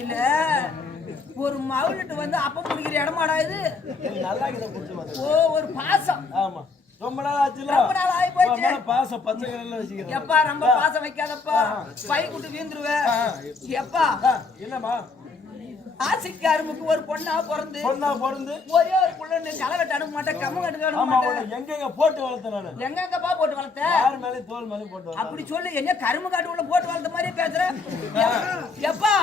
இல்ல ஒரு மவுலிட்டு வந்து அப்ப முடிக்கிற இடமாடா இது. ஓ ஒரு பாசம். ஆமா ரொம்ப நாள் ஆச்சுல. ரொம்ப நாள் ஆயி போச்சு. பாசம் பச்சை கலர்ல வச்சிக்கிறேன். எப்பா ரொம்ப பாசம் வைக்காதப்பா. By good வீந்துருவே. எப்பா என்னம்மா ஆசிக்கு அருமுக்கு ஒரு பொண்ணா பிறந்து ஒரே ஒரு புள்ளன்னு களை வெட்ட அனுப்ப மாட்டேன், கம்ம கட்டுக்க அனுப்ப மாட்டேன். எங்க போட்டு வளர்த்தேன்? எங்கப்பா போட்டு வளர்த்த? யார் மேல தோல் மேல போட்டு அப்படி சொல்லு. என்ன கரும்பு காட்டு உள்ள போட்டு வளர்த்த மாதிரியே பேசுற? எப்பா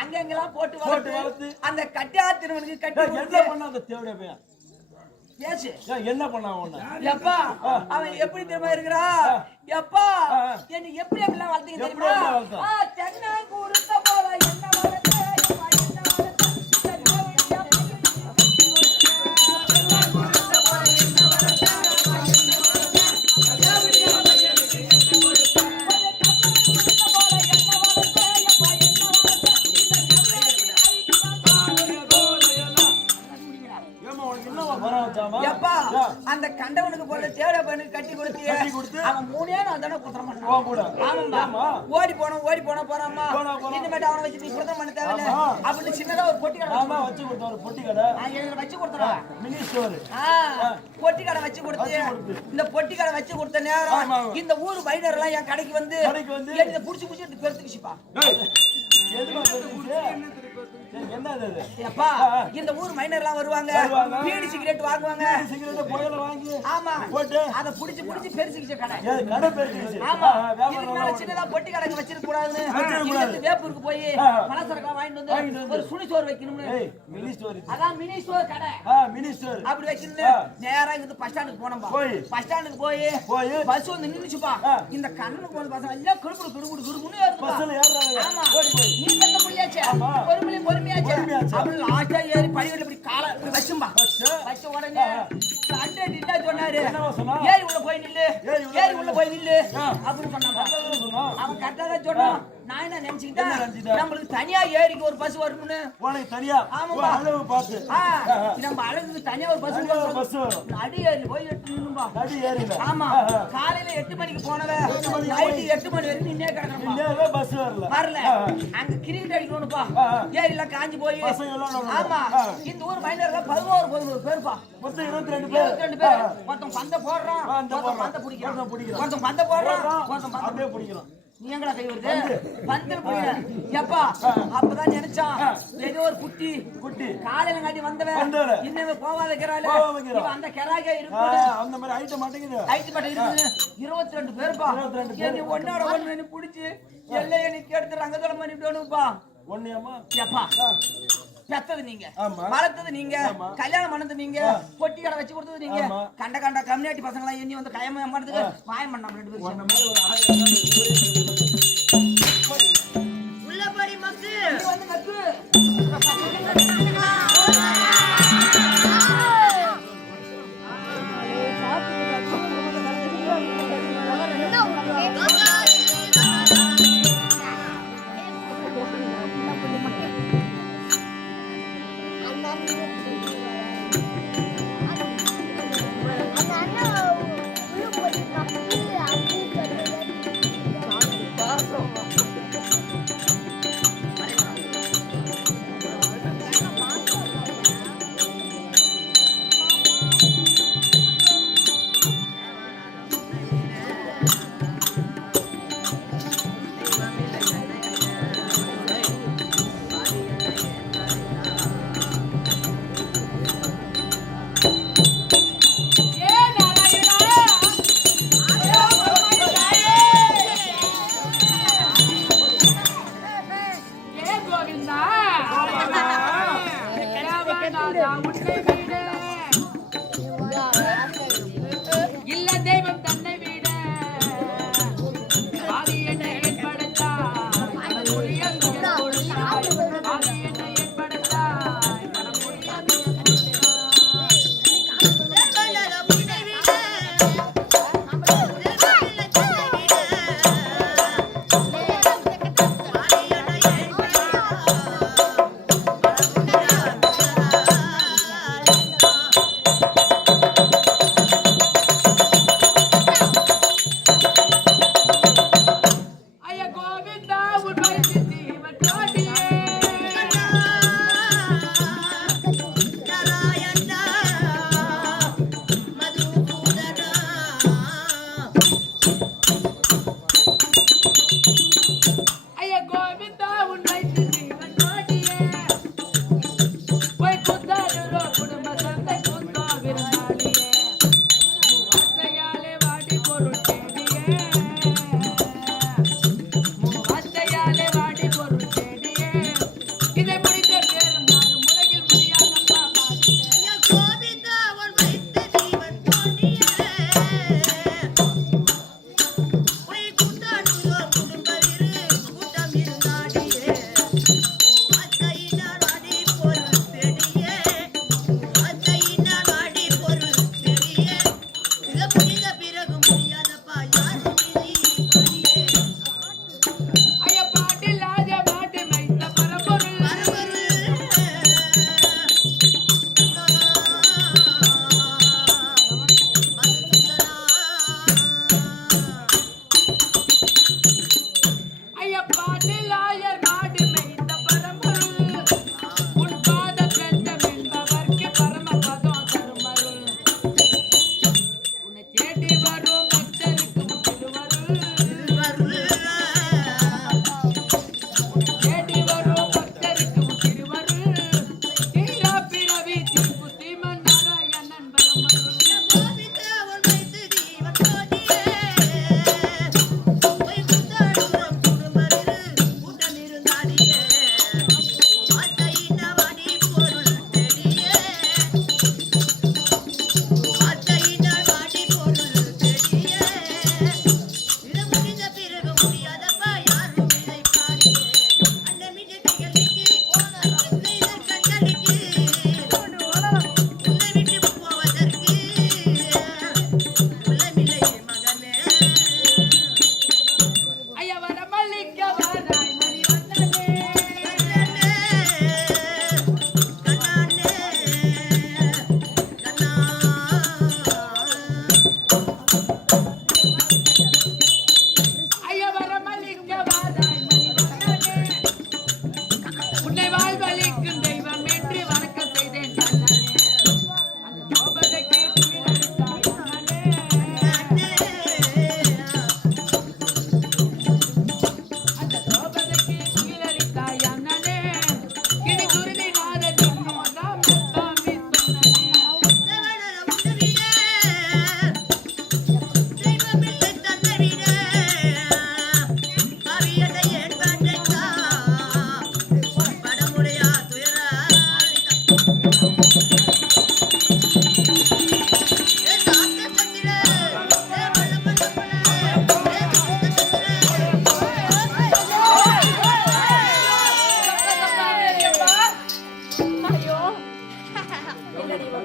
அங்க எங்கெல்லாம் போட்டு வளர்த்து அந்த கட்டியாத்திரவனுக்கு கட்டி என்ன பண்ண அந்த தேவடைய பையன் என்ன பண்ண எப்பா அவன் எப்படி தெரியுமா இருக்கிறா? எப்பா என்ன எப்படி எல்லாம் வளர்த்தீங்க தெரியுமா? தென்னை கொடுத்த போல என்ன வளர்த்த எப்பா அந்த கண்டவனுக்கு போற தேவட பையனுக்கு கட்டி கொடுத்து அவன் 3 நாள் தானே குத்தம் பண்ணான். ஓடி போனா போறாமா இனிமேட்டு அவனை வச்சு நீ குத்தம் பண்ண தேவையில்ல அப்படின்னு சின்னதா ஒரு பொட்டி கடை வச்சு கொடுத்த. ஒரு பொட்டி கடை வச்சு கொடுத்துறா. மினி ஸ்டோர் பொட்டி கடை வச்சு கொடுத்து இந்த பொட்டி கடை வச்சு கொடுத்த நேரம் இந்த ஊர் பைனர் எல்லாம் என் கடைக்கு வந்து என்ன புடிச்சு புடிச்சு பெருத்துக்குச்சுப்பா. எப்பா இந்த ஊர் மைனர் எல்லாம் வருவாங்க, பீடி சிகரெட் வாங்குவாங்க, ஆமா அத புடிச்சு புடிச்சு பெருசுக்கிச்ச கடை. ஆமா இதுக்கு மேல சின்னதா பொட்டி கடைக்கு வச்சிருக்க கூடாதுன்னு வேப்பூருக்கு போய் மலசரக்கெல்லாம் வாங்கிட்டு வந்து ஒரு சுனி ஸ்டோர் வைக்கணும்னு. அதான் மினி ஸ்டோர் கடை. அப்படி வைக்கணும். நேரா இங்க பஸ் ஸ்டாண்டுக்கு போனோம்பா. பஸ் ஸ்டாண்டுக்கு போய் பஸ் வந்து நின்னுச்சுப்பா. இந்த கண்ணுக்கு வந்து பசங்க எல்லாம் குடுகுடுன்னு ஏறுது. ஆமா நீ எங்க முடியாச்சே பொறுமையாச்சு. அப்படி லாஸ்டா ஏறி படிக்கல இப்படி காலை வச்சும்பா. வச்ச உடனே அண்டே நின்னா சொன்னாரு, ஏறி உள்ள போய் நில்லு அப்படின்னு சொன்னாங்க. அவன் கரெக்டா தான் சொன்னான். நான் என்ன நினைச்சுக்கிட்டேன், நம்மளுக்கு தனியா ஏறிக்கு ஒரு பஸ் வரணும்னு. தனியா ஆமாப்பா நம்ம அழகுக்கு தனியா ஒரு பஸ் வரும். அடி ஏறி போய் நின்னும்பா. ஆமா காலையில 8 மணிக்கு போனவன் நைட்டு 8 மணி வரைக்கும் நின்னே கிடக்கணும். வரல அங்க கிரிக்கெட் அடிக்கணும்ப்பா. ஏரிலாம் காஞ்சி போய். ஆமா இந்த ஊர் மைனர்ல 11 பேருப்பா. 22 பேர். ஒருத்தன் பந்த போடுறான், ஒருத்தன் பந்த பிடிக்கிறான், ஒருத்தன் பந்த போடுறான், ஒருத்தன் அப்படியே பிடிக்கிறான். நீ எங்கடா கை வருது? பந்தல் புரியல. எப்பா அப்பதான் நினைச்சான் ஏதோ ஒரு குட்டி காலையில காட்டி வந்தவன் இன்னும் போவாத கிரால அந்த கிராக இருக்கு. அந்த மாதிரி ஐட்டம் மாட்டேங்குது. 22 பேருப்பா. ஒன்னோட ஒண்ணு புடிச்சு எல்லைய நீ கேட்டு ரங்கதோட பண்ணிவிடணும்ப்பா. ஒண்ணியம்மா எப்பா பெத்தது நீங்க, ஆமா. வளர்த்தது நீங்க, ஆமா. கல்யாணம் பண்ணது நீங்க, பொட்டி கடை வச்சு கொடுத்தது நீங்க. ஆமா. கண்ட கண்ட கம்யூனிட்டி பசங்க எல்லாம் எண்ணி வந்து கயம ஏமாறதுக்கு வாயம் பண்ணாம 2 பேரும் உன்ன மாதிரி ஒரு ஆள் உள்ளபடி மக்கு இங்க வந்து நக்கு. இல்ல தெய்வம் தன்னை விட பாதி என்னை ஏற்படுத்தாய் மனம் முடியாது கொடுத்தாய் பாதி என்னை ஏற்படுத்தாய் மனம் முடியாது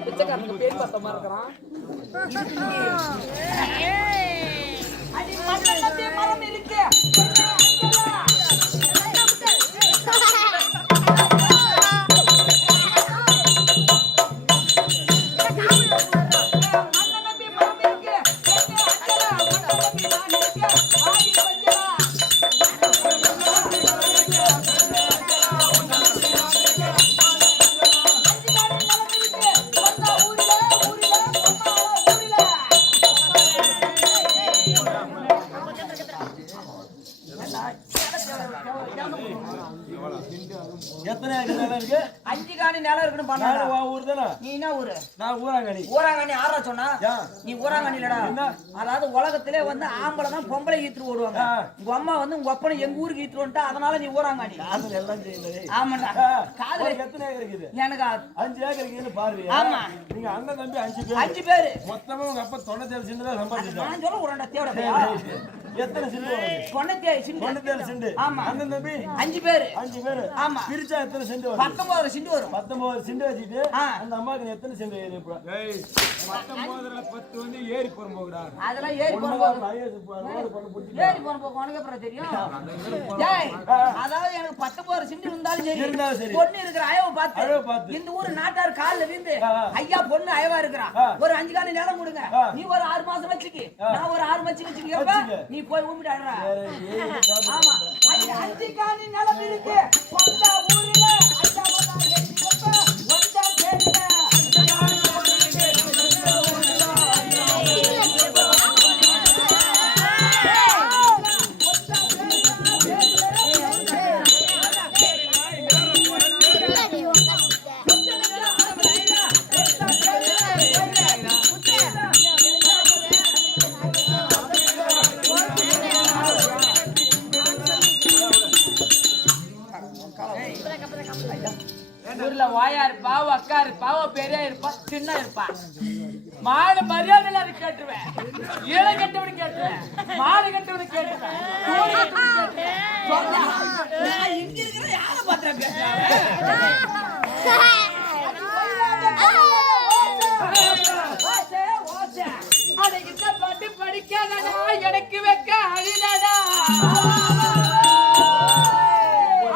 பிச்சைக்காரனுக்கு பேர் பார்த்த மாதிரி இருக்கிறான். அடி மண்ணே மரம் இருக்கு. எத்தனை ஏக்கர் நிலம் இருக்கு? 5 காணி நிலம் இருக்குன்னு பண்ணாடா. நான் ஊர் தானே. நீ என்ன ஊரு? நான் ஊராங்கனி. ஊராங்கனி யாரா சொன்னா? நீ ஊராங்கனி இல்லடா. அதாவது உலகத்திலே வந்து ஆம்பளை தான் பொம்பளை ஈத்து ஓடுவாங்க. உங்க அம்மா வந்து உங்க அப்பனை எங்க ஊருக்கு ஈத்து வந்துட்டா அதனால நீ ஊராங்கனி. காதல் எல்லாம் செய்யல. ஆமாடா. காதல் எத்தனை ஏக்கர் இருக்குது? எனக்கு 5 ஏக்கர் இருக்குன்னு பாரு. ஆமா. நீங்க அண்ணன் தம்பி 5 பேர். 5 பேர். மொத்தமா உங்க அப்பா 97 சென்ட் தான் சம்பாதிச்சாரு. நான் சொல்ல உரண்டா தேவடா பையா. எத்தனை சென்ட் வரும்? 97 சென்ட். ஆமா. அண்ணன் தம்பி 5 பேர். 5 பேர். ஆமா. பிரிச்சா எத்தனை சென்ட் வரும்? 19 சென்ட் வரும். 19 சென்ட் வச்சிட்டு அந்த அம்மாக்கு நீ எத்தனை சென்ட் ஏறி இப்ப? 19ல 10 வந்து ஏறி போறோம்டா. அதெல்லாம் ஏறி போறோம். ஏறி போறோம் உனக்கு அப்புறம் தெரியும். டேய் அதாவது எனக்கு 19 சென்ட் இருந்தாலும் சரி. பொண்ணு இருக்கிற அயவை பார்த்து இந்த ஊர் நாட்டார் கால்ல விழுந்து ஐயா பொண்ணு அயவா இருக்கறா. ஒரு 5 காணி நிலம் கொடுங்க. நீ ஒரு 6 மாசம் வச்சுக்கி. நான் ஒரு 6 மாசம் வச்சுக்கிறப்ப நீ போய் ஊம்பிடாடா. ஆமா. 5 காணி நிலம் இருக்கு. சொந்த ஊர்ல ஐயா வந்தா கேட்கிறப்ப வந்தா கேளுங்க. ஊர்ல வாயா இருப்பா, அக்கா இருப்பா, பெரியா இருப்பா, சின்ன இருப்பா. மாடு மரியாதை அது கேட்டுவேன். ஏழை கட்டவனு கேட்டுவேன். மாடு கட்டவனு கேட்டுவேன். கோழி கட்டவனு கேட்டுவேன். இங்க இருக்கிற யார பாத்திர பேசுறாங்க? அதைக்கிட்ட பாட்டு படிக்காதடா, எனக்கு வைக்க அழிதடா.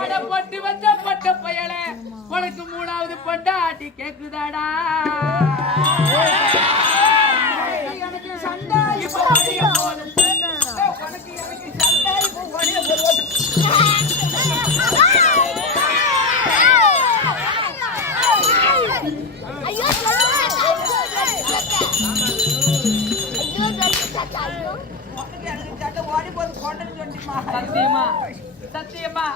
அட பட்டு வச்ச பட்ட பயல உனக்கு 3வது பொண்டாட்டி கேக்குதாடா. எனக்கு சண்டை இப்போ வடிய போகுது. உனக்கு எனக்கு சண்டை இப்போ வடிய போகுது. ஐயோ சண்டை ஓடி போது கொண்டன்னு சொன்னிமா. சத்தியமா சத்தியமா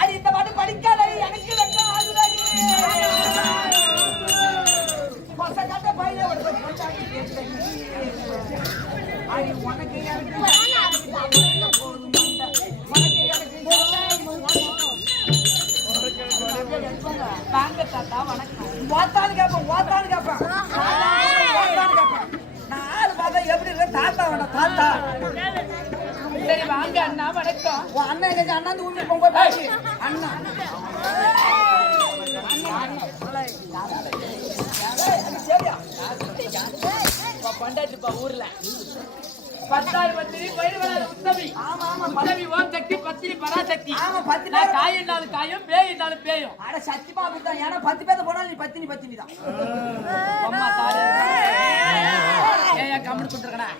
அது இந்த பாட்டு படிக்காத எனக்கு வைக்க ஆகுதாடி. பச சண்டை பையில ஒரு கொண்டாடி கேட்டேன். அது உனக்கு எனக்கு போகுது மண்டை. உனக்கு எனக்கு வாங்க தாத்தா வணக்கம். ஓத்தான்னு கேட்பேன். நான் ஆளு பார்த்தா எப்படி இருக்க தாத்தா வேண்டாம் தாத்தா. சரி வாங்க அண்ணா வணக்கம். உன் அண்ணன் எனக்கு அண்ணாந்து ஊம்பி பொங்க பாச்சு. அண்ணா பண்டாட்டுப்பா ஊர்ல 10,000 பத்திரி பயிர் வராத உத்தமி. உத்தமி ஓம் சக்தி பத்திரி பராசக்தி. நான் காயினாலும் காயும் பேயினாலும் பேயும். அட சத்தியமா அப்படிதான். ஏன்னா 10 பேர் போனாலும் நீ பத்தினி தான். அம்மா தாரு ஏன் கம்முன்னு கொடுத்துருக்கா.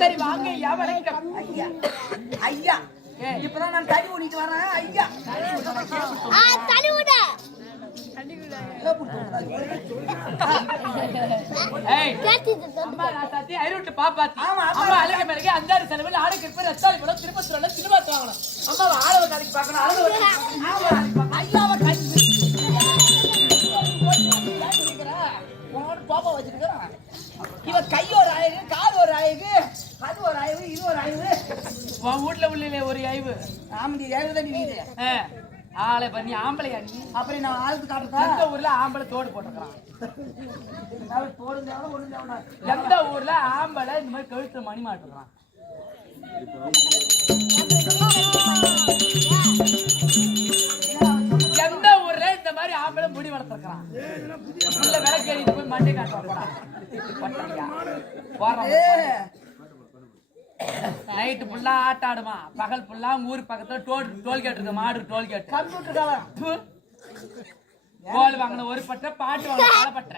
சரி வாங்க ஐயா வணக்கம். ஐயா இப்பதான் நான் தடி ஊனிட்டு வரேன். ஐயா பாப்பாத்தி அம்மா அழக மேலக்கு 5 செலவில் ஆடு கிருப்ப ரத்தாளி பழம் திருப்பத்தூர்ல திரும்ப வாங்கணும். அம்மா ஆளவ நாளைக்கு பார்க்கணும். ஐயாவை பாப்பா வச்சிருக்கிறான். இவன் கை ஒரு அழகு, கால் ஒரு அழகு, அது ஒரு அழகு, இது ஒரு அழகு. உன் வீட்டுல உள்ள ஒரு ஐவு ஆமடி ஏழுதான் நீ வீடு. ஆளை பண்ணி ஆம்பளையா நீ? அப்புறம் நான் ஆளுக்கு காட்டுறதா? எந்த ஊர்ல ஆம்பளை தோடு போட்டுக்கிறான்? தோடு தேவை ஒண்ணு தேவை. எந்த ஊர்ல ஆம்பளை இந்த மாதிரி கழுத்து மணி மாட்டுறான்? நைட்டு ஃபுல்லா ஆட்டம் ஆடுமா, பகல் ஃபுல்லா ஊர் பக்கத்துல டோல்கேட் இருக்கு, மாடு டோல்கேட். கம்ப்யூட்டர் காலம் கோல் வாங்கின ஒரு பற்ற, பாட்டு வாங்கின பல பற்ற.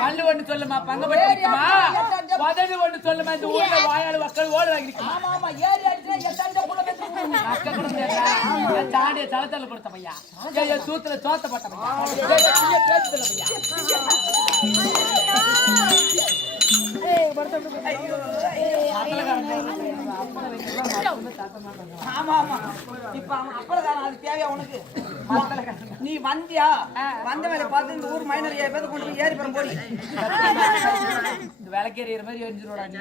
பல்லு ஒண்ணு சொல்லுமா, பங்க பட்டுமா, பதவி ஒண்ணு சொல்லுமா, இந்த ஊர்ல வாயாளு மக்கள் ஓடு வாங்கிருக்குமா. சாண்டிய சலத்தல கொடுத்த பையா, சூத்துல சோத்த போட்ட பையா. நீ வந்தியா, வந்த வேலை பார்த்து இந்த ஊர் மைனர் பேர் கொண்டு போய் ஏறி பெறும் போடி. விளக்கு எறிகிற மாதிரி எரிஞ்சிரோடா நீ.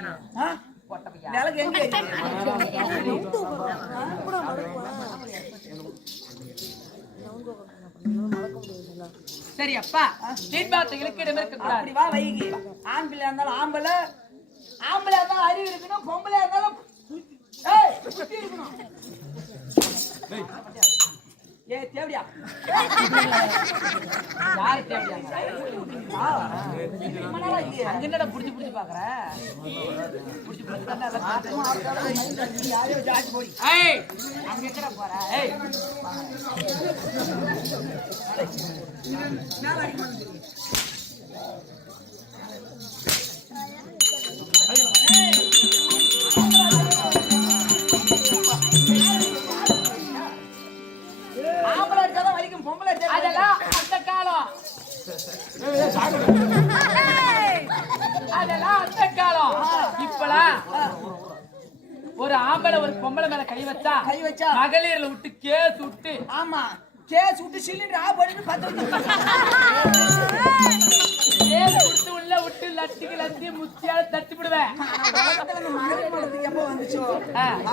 விளக்கு எங்க சரி அப்பா, தீர்ப்பார்த்தைகளுக்கு இடம் இருக்கக்கூடாது. அப்படி வா வைகி. ஆண் பிள்ளையா இருந்தாலும் ஆம்பளை, ஆம்பளையா இருந்தாலும் அறிவு இருக்கணும், பொம்பளையா இருந்தாலும் புத்தி இருக்கணும். ஏ தேவடியா, யாரு தேவையாங்க? அங்கன்னடா புடிச்சு புடிச்சு பாக்குற, புடிச்சு புடிச்சு அங்க எங்கடா போற? ஆம்பளை அடிச்சாதான் வலிக்கும், பொம்பளை அடிச்சா அதெல்லாம் அந்த காலம், அதெல்லாம் அந்த காலம். இப்பலாம் ஒரு ஆம்பளை ஒரு பொம்பளை மேல கை வச்சா மகளிர்ல விட்டு கேஸ் விட்டு, ஆமா கேஸ் விட்டு சிலிண்டர் ஆஃப் பண்ணிட்டு 10 கேஸ் விட்டு உள்ள விட்டு லட்டிக்கு லட்டி முத்தியால தட்டி விடுவேன். எப்ப வந்துச்சோ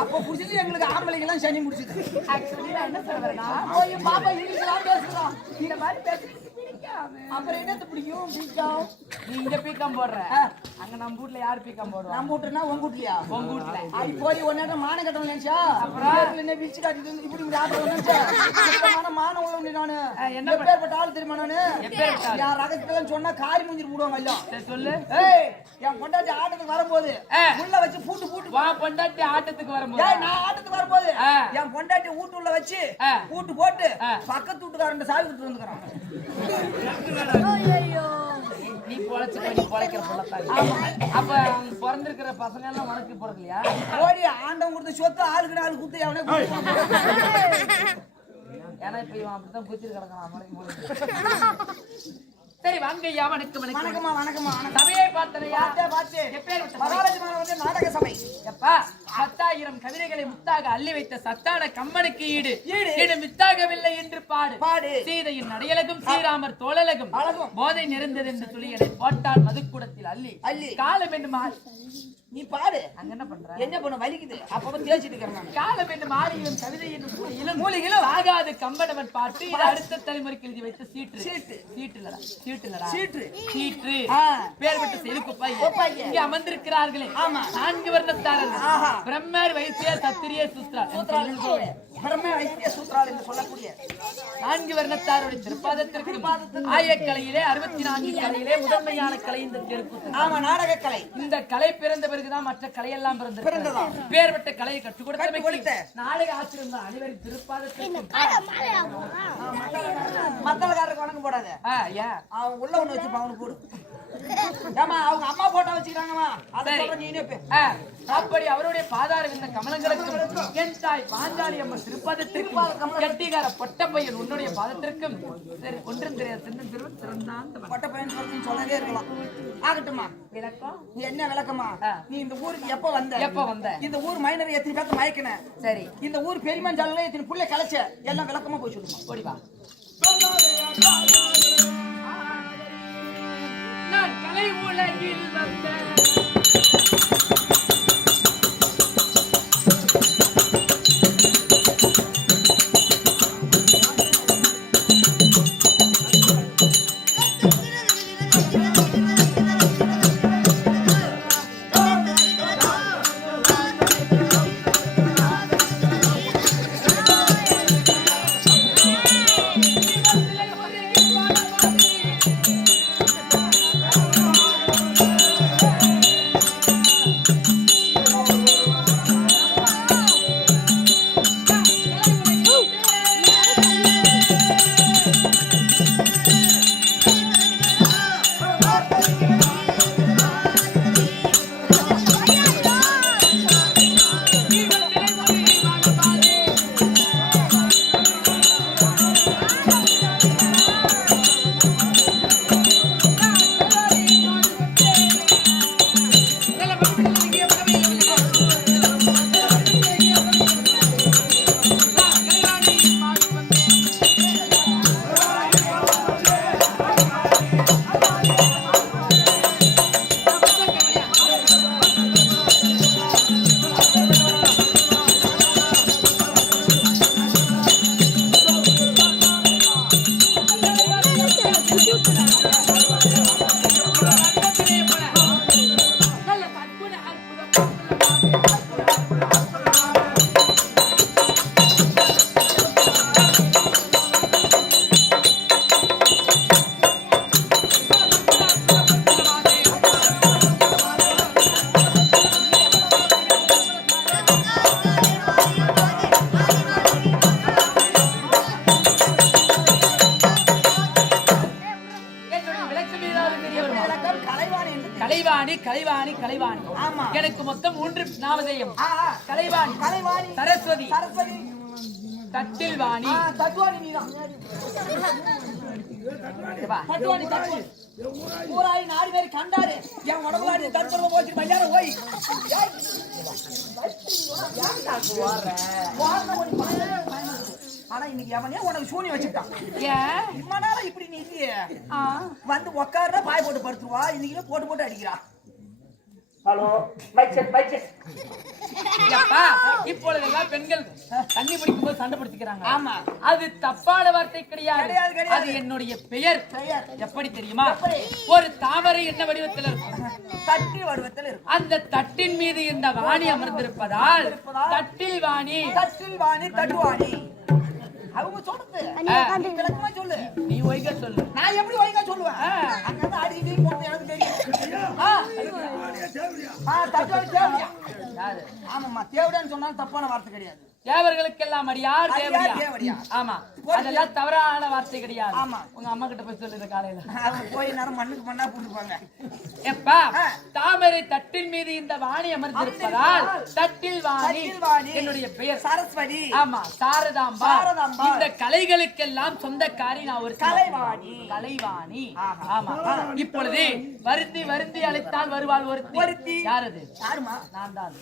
அப்ப புடிச்சிட்டு எங்களுக்கு ஆம்பளைங்க எல்லாம் சனி முடிச்சுது. ஆக்சுவலி நான் என்ன சொல்றேன்னா, பாப்பா இங்கிலீஷ்லாம் பேசுறோம், இந்த மாதிரி பேசுறீங்க. அப்புறம் என்னத்து பிடிக்கும்? பீக்கம். நீ இங்க பீக்கம் போடுற, அங்க நம்ம வீட்ல யாரு பீக்கம் போடுவா? நம்ம வீட்டுனா உங்க வீட்லயா? உங்க வீட்ல. அது போய் ஒன்னேட்ட மான கட்டணும் நினைச்சா, அப்புறம் என்ன பிச்சு காட்டிட்டு இப்படி ஆட்டோ நினைச்சா, மான உள்ள நானு என்ன பேர்பட்ட ஆள் தெரியுமா? நானு என் ரகசியெல்லாம் சொன்னா காரி மூஞ்சிட்டு போடுவாங்க எல்லாம். சொல்லு. ஏய், என் பொண்டாட்டி ஆட்டத்துக்கு வரும்போது உள்ள வச்சு பூட்டு வா, பொண்டாட்டி ஆட்டத்துக்கு வரும்போது, நான் ஆட்டத்துக்கு வரும்போது என் பொண்டாட்டி வீட்டு உள்ள வச்சு பூட்டு போட்டு பக்கத்து வீட்டுக்காரன் சாவி விட்டு வந்துக்கிறான். நீ பொழைச்சு நீ பொழைக்கிற பொழப்பாங்க. அப்ப அவங்க பிறந்திருக்கிற பசங்க எல்லாம் உனக்கு பிறக்கலையா? ஓடி ஆண்டவன் கொடுத்த சொத்து ஆளுக்கு ஆளு குத்து அவனே. ஏன்னா இப்ப இவன் அப்படித்தான் குச்சிட்டு கிடக்கான். சரி வாங்கய்யா, வணக்கம். வணக்கம்மா. வணக்கம்மா. சபையை பார்த்தனையா? பார்த்து. எப்பேர் மகாராஜமான நாடக சபை. எப்பா 10,000 கவிதைகளை முத்தாக அள்ளி வைத்த சத்தான கம்மனுக்கு ஈடு மித்தாகவில்லை என்று பாடு. சீதையின் நடையழகும் ஸ்ரீராமர் தோழலகும் போதை நிறைந்தது என்று சொல்லி என்னை போட்டான் மதுக்கூடத்தில் அள்ளி காலம் என்று மாறி. நீ பாடு. அங்க என்ன பண்ற? என்ன பண்ண வலிக்குது? அப்ப தேய்ச்சிட்டு இருக்கிறேன். காலம் என்று மாறியும் கவிதை என்று மூலிகளும் ஆகாது கம்பனவன் பாட்டு. இது அடுத்த தலைமுறைக்கு எழுதி வைத்த சீட்டு பேர் விட்டு செலுக்குப்பாய் இங்கே அமர்ந்திருக்கிறார்களே 4 வருடத்தாரர்கள். பிரம்மர், வைசியர், சத்திரிய, சூத்ரால். பிரம்ம, வைசிய, சூத்ரால் என்று சொல்லக்கூடிய 4 வருடத்தாருடைய திருப்பாதத்திற்கு ஆயக்கலையிலே 64 கலையிலே முதன்மையான கலை இந்த திருக்கூத்து. ஆமா, நாடக கலை. இந்த கலை பிறந்த பிறகுதான் மற்ற கலையெல்லாம் பிறந்ததா. பேர்பட்ட கலையை கற்றுக் கொடுத்த நாடக ஆசிரியர் தான் அனைவரின் திருப்பாதத்திற்கு. மத்தளக்காரருக்கு வணக்கம் போடாத. அவன் உள்ள ஒண்ணு வச்சுப்பான், அவனுக்கு போடு. ஏமா அவங்க அம்மா போட்டோ வச்சுக்கிறாங்கம்மா, அதை நீனே அப்படி அவருடைய பாதார இந்த கமலங்களுக்கும் என் தாய் பாஞ்சாலி அம்மன் திருப்பாதத்திற்கும் கட்டிகார பொட்ட பையன் உன்னுடைய பாதத்திற்கும் ஒன்றும் தெரியாது சின்ன பொட்ட பையன் சொல்லவே இருக்கலாம். ஆகட்டுமா, விளக்கம் என்ன விளக்கமா? நீ இந்த ஊருக்கு எப்ப வந்த? இந்த ஊர் மைனர் எத்தனை பேர்த்து மயக்கின? சரி, இந்த ஊர் பெரியமன் ஜாலில எத்தனை புள்ள கலைச்ச? எல்லாம் விளக்கமா போய் சொல்லுமா. ஓடிவா. நான் கலை உலகில் வந்த கலைவாணி கலைவாணி. ஆமா. எனக்கு மொத்தம் 3 நாமதேயம். கலைவாணி கலைவாணி சரஸ்வதி சரஸ்வதி தட்டில் வாணி. தட்டுவாணி நீதான். தட்டுவாணி தட்டுவாணி ஊராய் நாடி பேர் கண்டாரு என் உடம்புல தடுப்பு போச்சு பையார போய் ஆனா இன்னைக்கு எவனே உனக்கு சூனி வச்சுட்டான். இவ்வளவு நாளா இப்படி நீ வந்து உக்கார பாய் போட்டு படுத்துருவா, இன்னைக்கு போட்டு போட்டு அடிக்கிறா. Hello mike check mike check. இப்பொழுதெல்லாம் பெண்கள் தண்ணி பிடிக்கும் போது சண்டை பிடிச்சுக்கிறாங்க. ஆமா, அது தப்பான வார்த்தை கிடையாது. அது என்னுடைய பெயர். எப்படி தெரியுமா? ஒரு தாமரை என்ன வடிவத்தில் இருக்கும்? தட்டி வடிவத்தில் இருக்கும். அந்த தட்டின் மீது இந்த வாணி அமர்ந்திருப்பதால் தட்டில் வாணி. தட்டில் வாணி தட்டுவாணி. அவங்க சொல்றது விளக்கமா சொல்லு. நீ ஒய்க சொல்லு. நான் எப்படி ஒய்க சொல்லுவேன்? அங்க அடிச்சு போட்டு எனக்கு தெரியும். தட்டுவாணி தேவையா? ஆமாம்மா, தேவடியான்னு சொன்னாலும் தப்பான வார்த்தை கிடையாது. தேவர்களுக்கெல்லாம் அடியார் தேவடியா. ஆமா, அதெல்லாம் தவறான வார்த்தை கிடையாது. ஆமா, உங்க அம்மா கிட்ட போய் சொல்லுது காலையில. போய் நேரம் மண்ணுக்கு மண்ணா போட்டுப்பாங்க. எப்பா தாமரை தட்டின் மீது இந்த வாணி அமர்ந்திருப்பதால் தட்டில் வாணி. என்னுடைய பெயர் சரஸ்வதி. ஆமா, சாரதாம்பா. இந்த கலைகளுக்கெல்லாம் சொந்தக்காரி நான் ஒரு கலைவாணி. கலைவாணி. ஆமா, இப்பொழுது வருந்தி வருந்தி அழைத்தால் வருவாள் ஒருத்தி. யாரது? யாருமா? நான் தான்.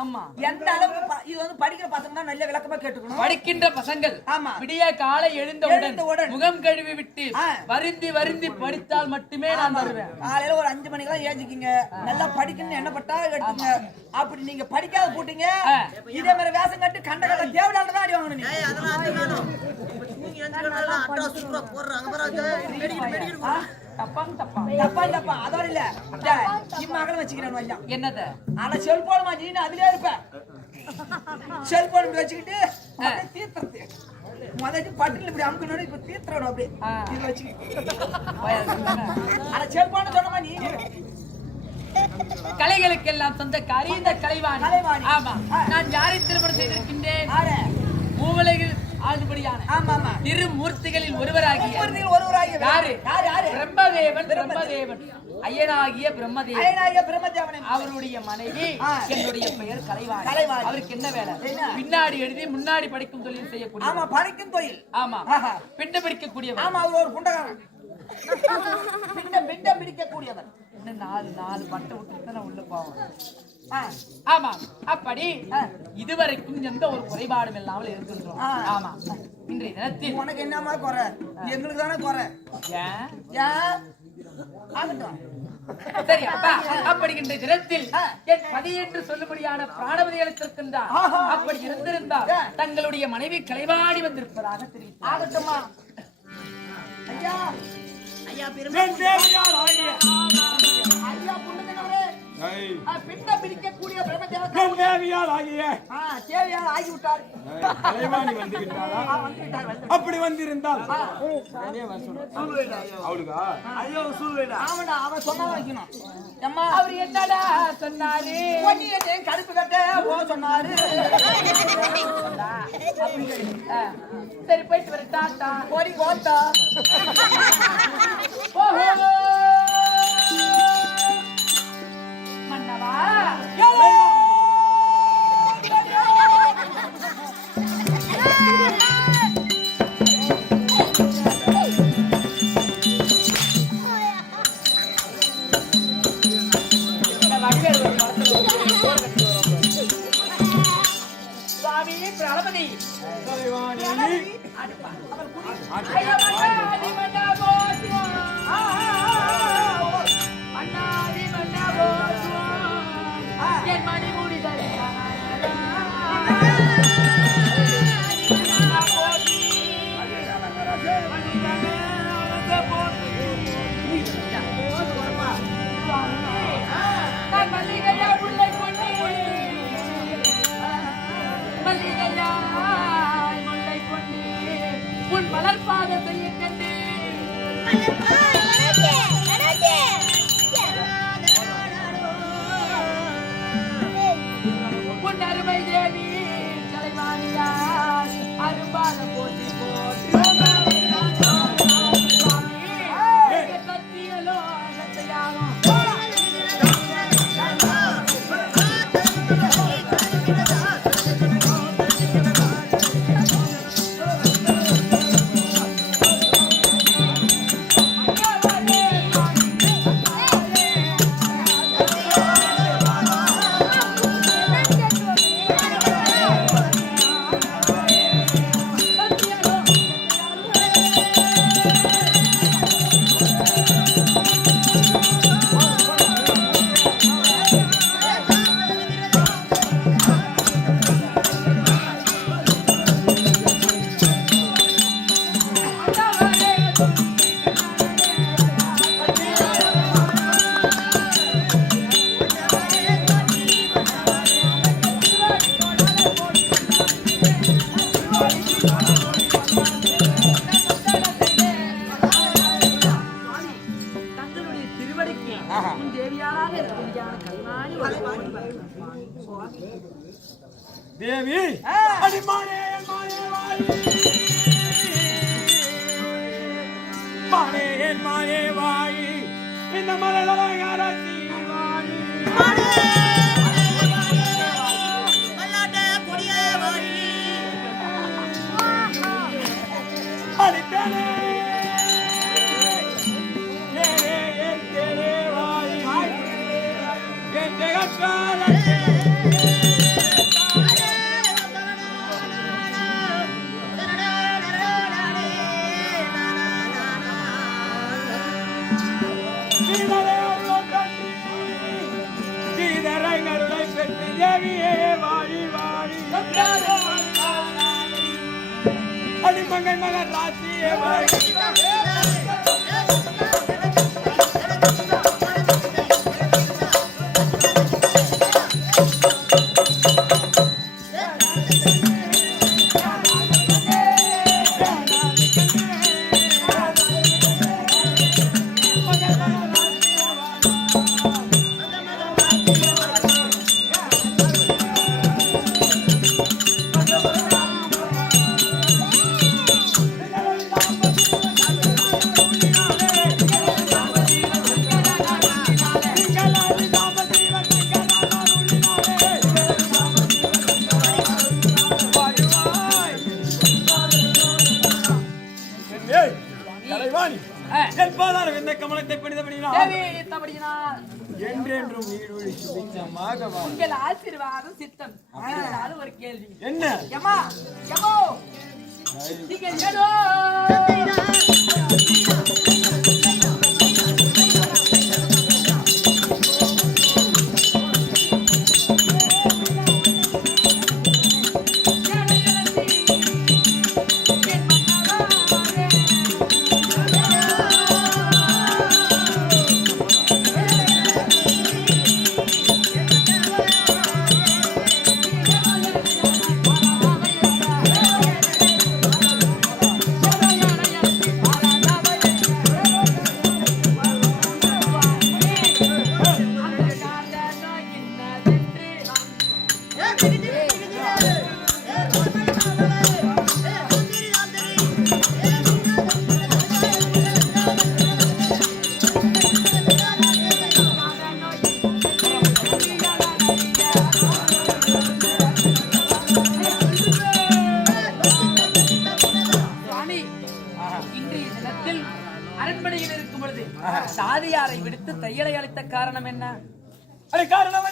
ஆமா, எந்த அளவுக்கு இது வந்து படிக்கிற பசங்க நல்ல விளக்கமா கேட்டுக்கணும். படிக்கின்ற பசங்கள் விடிய காலை எழுந்தவுடன் முகம் கழுவி விட்டு வருந்தி வருந்தி படித்தால் மட்டுமே நான் வருவேன். காலையில ஒரு 5 மணிக்கெல்லாம் ஏஞ்சிக்கிங்க, நல்லா படிக்கணும்னு எண்ணப்பட்டா எடுத்துங்க. அப்படி நீங்க படிக்காத போட்டீங்க, இதே மாதிரி வேஷம் கட்டி கண்ட கண்ட தேவடால தான் அடி வாங்கணும். தப்பா அதோட இல்ல இம்மகலம் வச்சுக்கிறேன். என்னத? ஆனா செல்போன் மாட்டின்னு அதுலயே இருப்பேன். செல்போன் வச்சுக்கிட்டு தீர்த்தது முதல்ல பட்டில் இப்படி அமுக்கணும். இப்ப தீர்த்தோட அப்படியே இது வச்சுக்கிட்டு ஆனா செல்போன் சொன்னமா நீ கலைகளுக்கெல்லாம் சொந்தக்காரி இந்த கலைவாணி. ஆமா, நான் யாரை திருமணம் செய்திருக்கின்றேன்? மூவலைகள் ஆளுபடியான திருமூர்த்திகளில் ஒருவராகிய பிரம்மதேவன் ஐயனாகிய பிரம்மதேவன் அவருடைய மனைவி. என்னுடைய பெயர் கலைவாணி. அவருக்கு என்ன வேலை? பின்னாடி எழுதி முன்னாடி படிக்கும் தொழில் செய்யக்கூடிய. ஆமா, படிக்கும் தொழில். ஆமா, பிண்ட பிடிக்கக்கூடியவர். ஆமா, அவர் ஒரு குண்டகாரன். பிண்டம் பிடிக்கக்கூடியவர். நாலு பட்டை விட்டு உள்ள போவோம். ஆமா, அப்படி இதுவரைக்கும் எந்த ஒரு குறைபாடும் இல்லாமல் இருக்கின்றோம். ஆமா, இன்றைய தினத்தில் உனக்கு என்னமா குறை? எங்களுக்கு தானே குறை. சரி அப்பா, அப்படி இன்றைய தினத்தில் என் பதி என்று சொல்லும்படியான பிராணபதி அளித்திருக்கின்றார். அப்படி இருந்திருந்தால் தங்களுடைய மனைவி கலைவாணி வந்திருப்பதாக தெரியும். ஆகட்டுமா ஐயா? ஐயா பிண்ட பிடிக்கக்கூடிய பிரம்மதேவியால் ஆகிய தேவையால் ஆகிவிட்டார். அப்படி வந்திருந்தால் அவன் சொன்ன வைக்கணும். அவர் என்னடா சொன்னாரு? கருப்பு கட்ட போ சொன்னாரு. சரி, போயிட்டு வர. டாட்டா போடி போட்டா. மன்னவா சுவாமி பிரணபதி என் மணி முடிதல் மல்லிகையா முல்லை கொண்டு மல்லிகையா முல்லை கொண்டு உன் மலர்பாத செய்ய கண்டு உன் அருமை தேவி கலைவாணியார் அரும்பாத போட்டி போட்டு கத்தியலோ கத்தையாகும் தேவி அடிமானே மானே வாய் மானே என் மானே வாய் இந்த மலர யாரத்தி வாய் மானே மல்லாட்ட கொடியே வாய் அடிக்கனே ஏரே என் தேரே வாய் என் தேகக்கால அடிமங்கை மகன் ராசியே என்றென்றும் நீடுழி சுபிச்சமாக உங்கள் ஆசீர்வாதம் சித்தம் ஒரு கேள்வி என்ன யமா யமோ நீங்க ஏதோ அரண்மனையில் இருக்கும் பொழுது சாதியாரை விடுத்து தையலை அளித்த காரணம் என்ன? காரணம்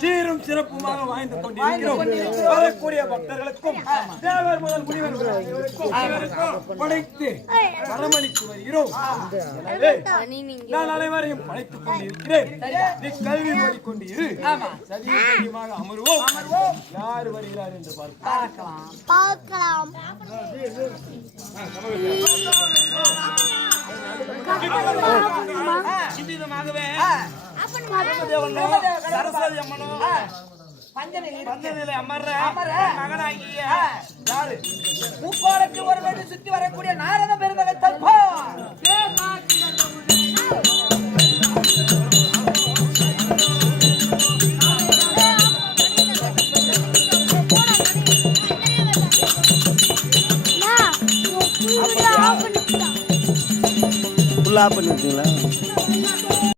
சீரும் சிறப்புமாக வாழ்ந்து கொண்டிருக்கிறோம். வரக்கூடிய பக்தர்களுக்கும் தேவர் முதல் முனிவர் படைத்து வரமளித்து வருகிறோம். நான் அனைவரையும் படைத்துக் கொண்டிருக்கிறேன். நீ கல்வி ஓடிக்கொண்டு இரு. சதியாக அமர்வோம். யார் வருகிறார் என்று பார்க்கலாம். சரஸ்வதி அம்மனும் பஞ்சநிலை அமர்ற மகனாகிய யாரு பூப்பாருக்கு ஒரு வேண்டு சுத்தி வரக்கூடிய நாரத பெருந்தகை தற்பா ஃபுல்லா பண்ணிட்டீங்களா?